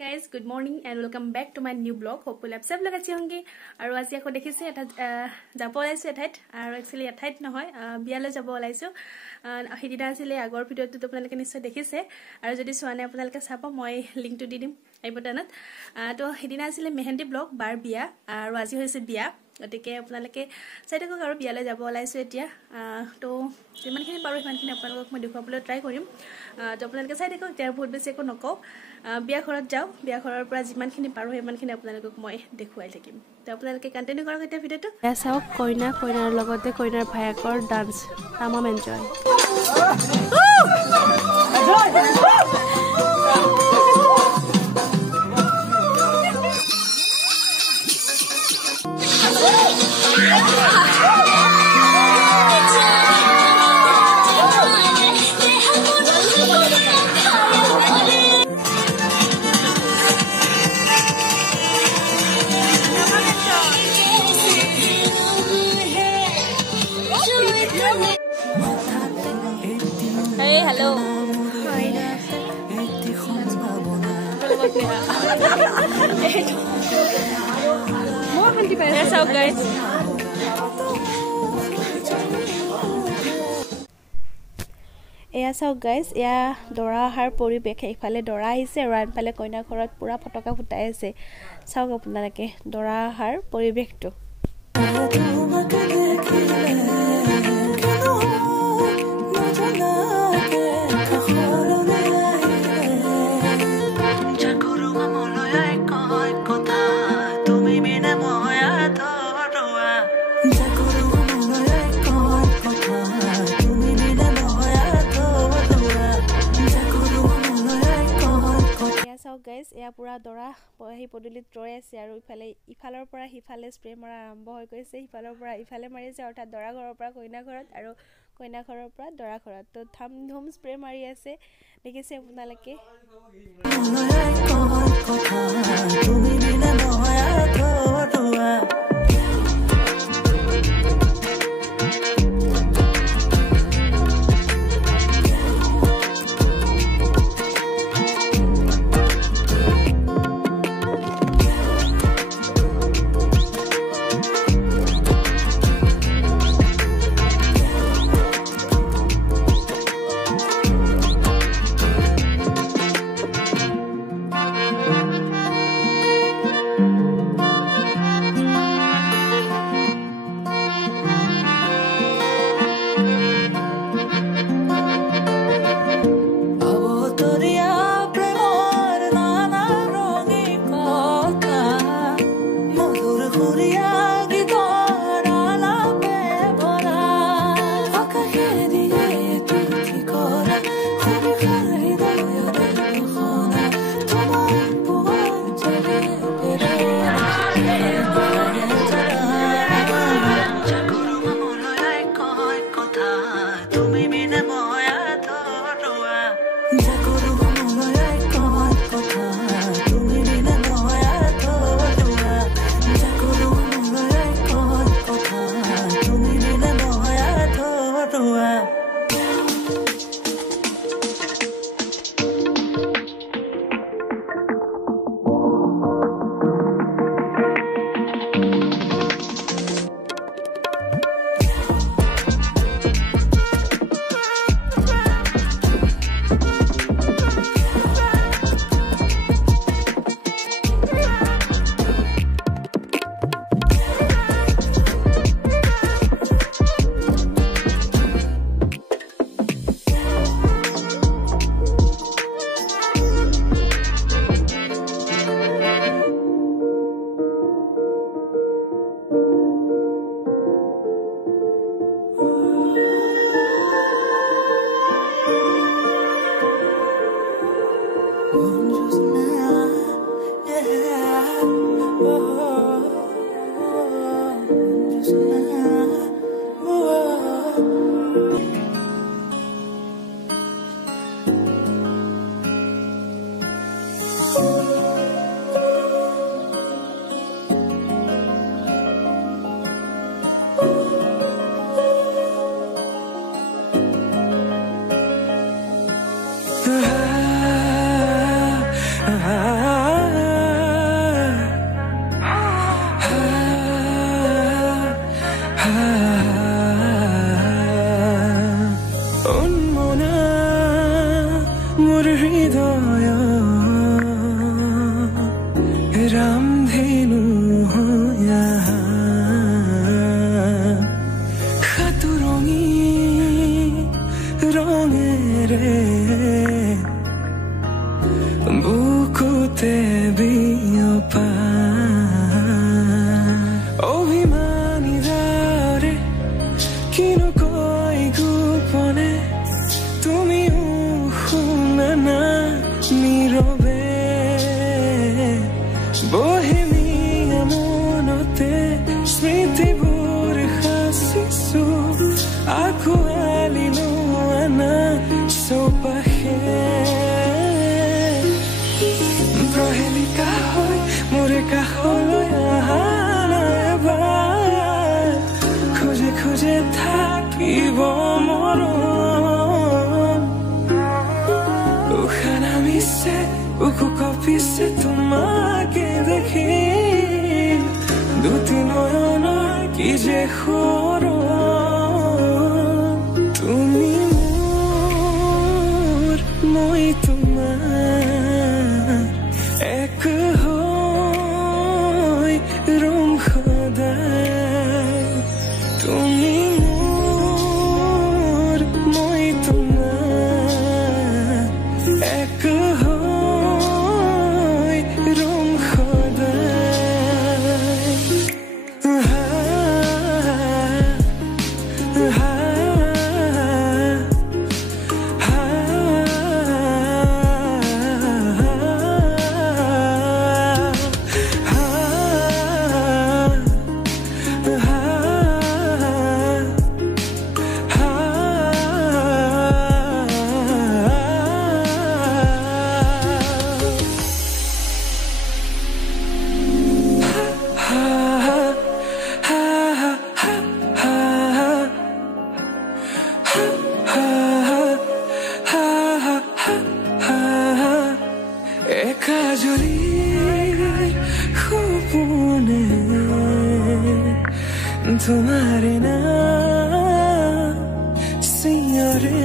Guys, good morning and welcome back to my new blog. Hopefully आप सब लोग अच्छे होंगे और आज यहाँ को देखिए से जापो लाइसो एठाइट और एक्चुअली एठाइट न होय बियाले जापो लाइसो हिदिना आছিলে আগৰ ভিডিওটো আপোনালোকে নিশ্চয় দেখিছে আৰু যদি চোৱা নাই আপোনালোকে চাব মই লিংকটো দি দিম এই বটনত তো হিদিনা আছিলে মেহেন্দি ব্লগ বাৰ বিয়া আৰু আজি হৈছে বিয়া গতিকে আপোনালোকে চাই থাকক আৰু বিয়ালে যাব লাইছো এতিয়া তো যিমানখিনি পাৰো সিমানখিনি আপোনালোকক মই দেখুৱাবলৈ ট্ৰাই কৰিম তো আপোনালোকে চাই থাকক তাৰ বহুত বেছি একো নকও বিয়া ঘৰত যাও বিয়া ঘৰৰ পৰা যিমানখিনি পাৰো সিমানখিনি আপোনালোকক মই দেখুৱাই থাকিম তো আপোনালোকে কন্টিনিউ কৰক এটা ভিডিওটো চাওক কইনাৰ লগতে কইনাৰ ভায়াকৰ ডান্স তামাম enjoy Hey, hello. Hi. More than that's out, guys. এয়া চাওক গাইজ এয়া দৰা অহাৰ পৰিৱেশ এইফালে দৰা আহিছে আৰু আনফালে কইনা ঘৰত পুৰা ফটকা ফুটাই আছে চাওক আপোনালোকে দৰা অহাৰ পৰিৱেশটো guys এয়া পুৰা দৰা হি পদুলিত ৰৈ আছে আৰু ইফালৰ পৰা হিফালে স্প্ৰে মাৰা আৰম্ভ হৈ গৈছে ইফালৰ পৰা ইফালে মাৰিছে অৰ্থাৎ দৰা ঘৰৰ পৰা কইনা ঘৰত আৰু কইনা ঘৰৰ পৰা দৰা ঘৰত তো থাম ধুম স্প্ৰে মাৰি আছে দেখিছে আপোনালোকে মনতে বিয়পা অভিমানীৰে কিনো কয় গোপনে তুমিও শুনা না নীৰৱে বহেমিয়া মনতে স্মৃতিবোৰ সাঁচিছো আঁকোৱালি লোৱা না চৌপাশে প্ৰহেলিকা হৈ মোৰে কাষলৈ অহা এবাৰ খোজে খোজে থাকিব মৰম উশাহ নামিছে উকু কঁপিছে তোমাকে দেখি দুটি নয়নৰ কি যে সৰম তুমি মোৰ মই তোমাৰ এক হৈ ৰম সদায় তুমি মোৰ মই তোমাৰ এক হৈ ৰম সদায় একাজলি সপোনে তোমাৰে নাম চিঞৰে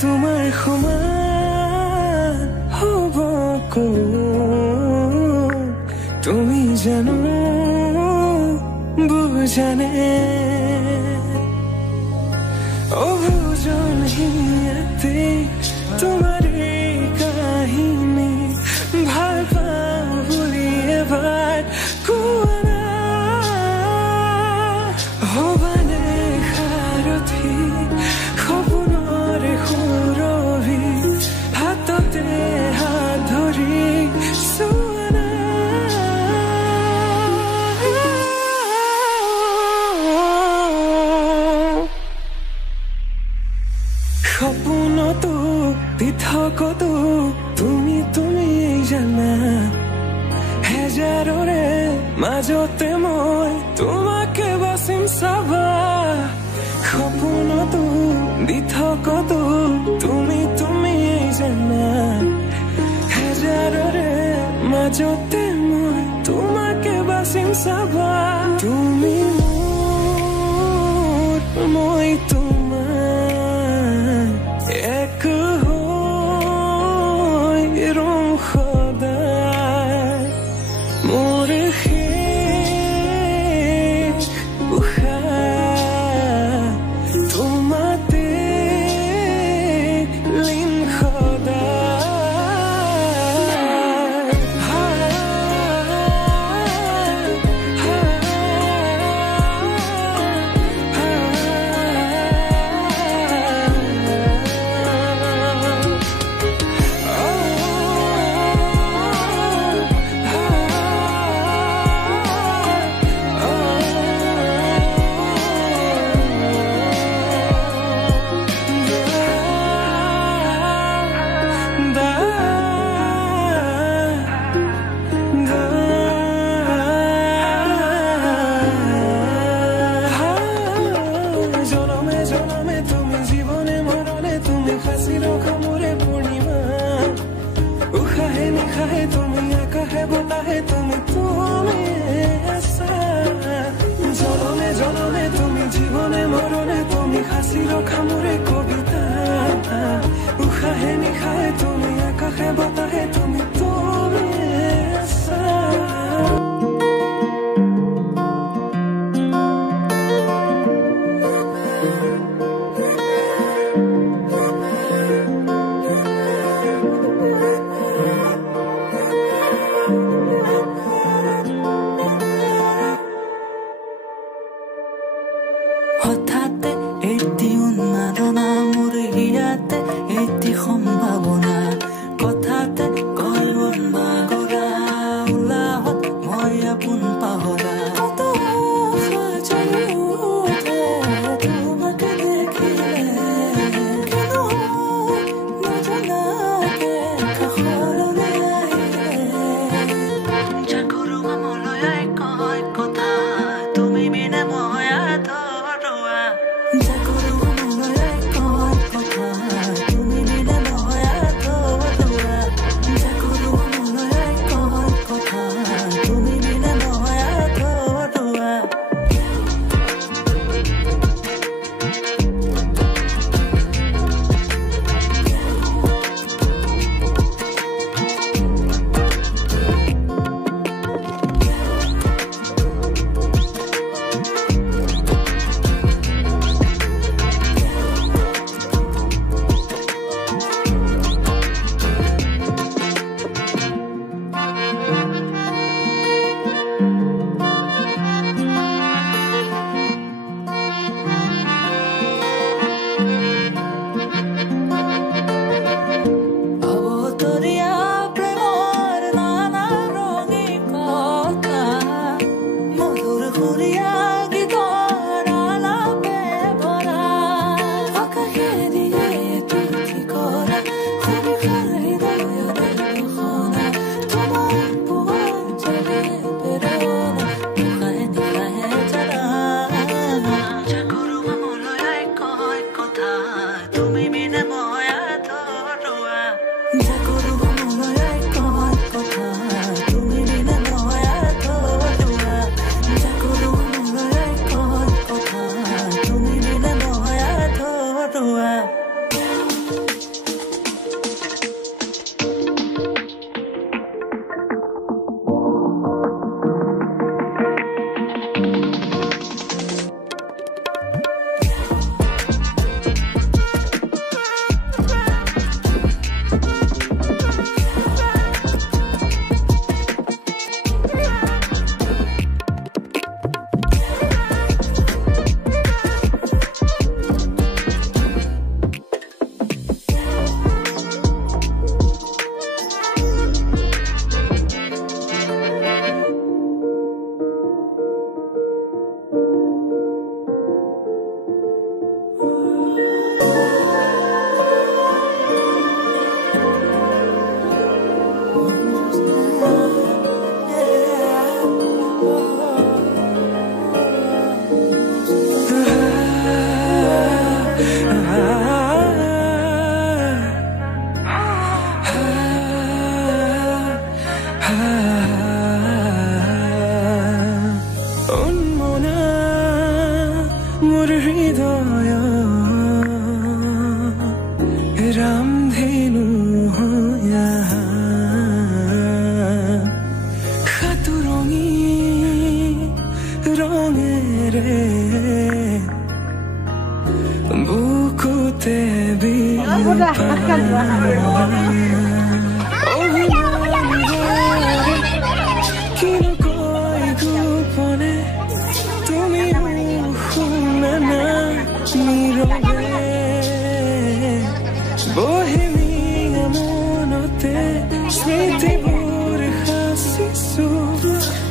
তোমাৰ সমান হ'ব তুমি জানো বুজানে অবুজনহীনতে তোমাৰে কাহিনী ভাল পাওঁ বুলি এবাৰ কোৱা না হবানে সাৰথি সপোনৰে সুৰভি হাততে হাত ধৰি চোৱা না সপোনতো পৃথকতো তুমি জানা হেজাৰৰে মাজতে মই তোমাকে বাচিম চাবা সপোনতো পৃথকতো তুমি জানা হেজাৰৰে মাজতে মই তোমাকে বাচিম চাবা তুমি মোৰ মই তোমাৰ এক হৈ ৰম সদায় মোৰ শেষ উশাহ তোমাতে লীন Thank you.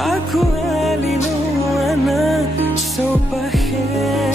Aku alino ana so pahe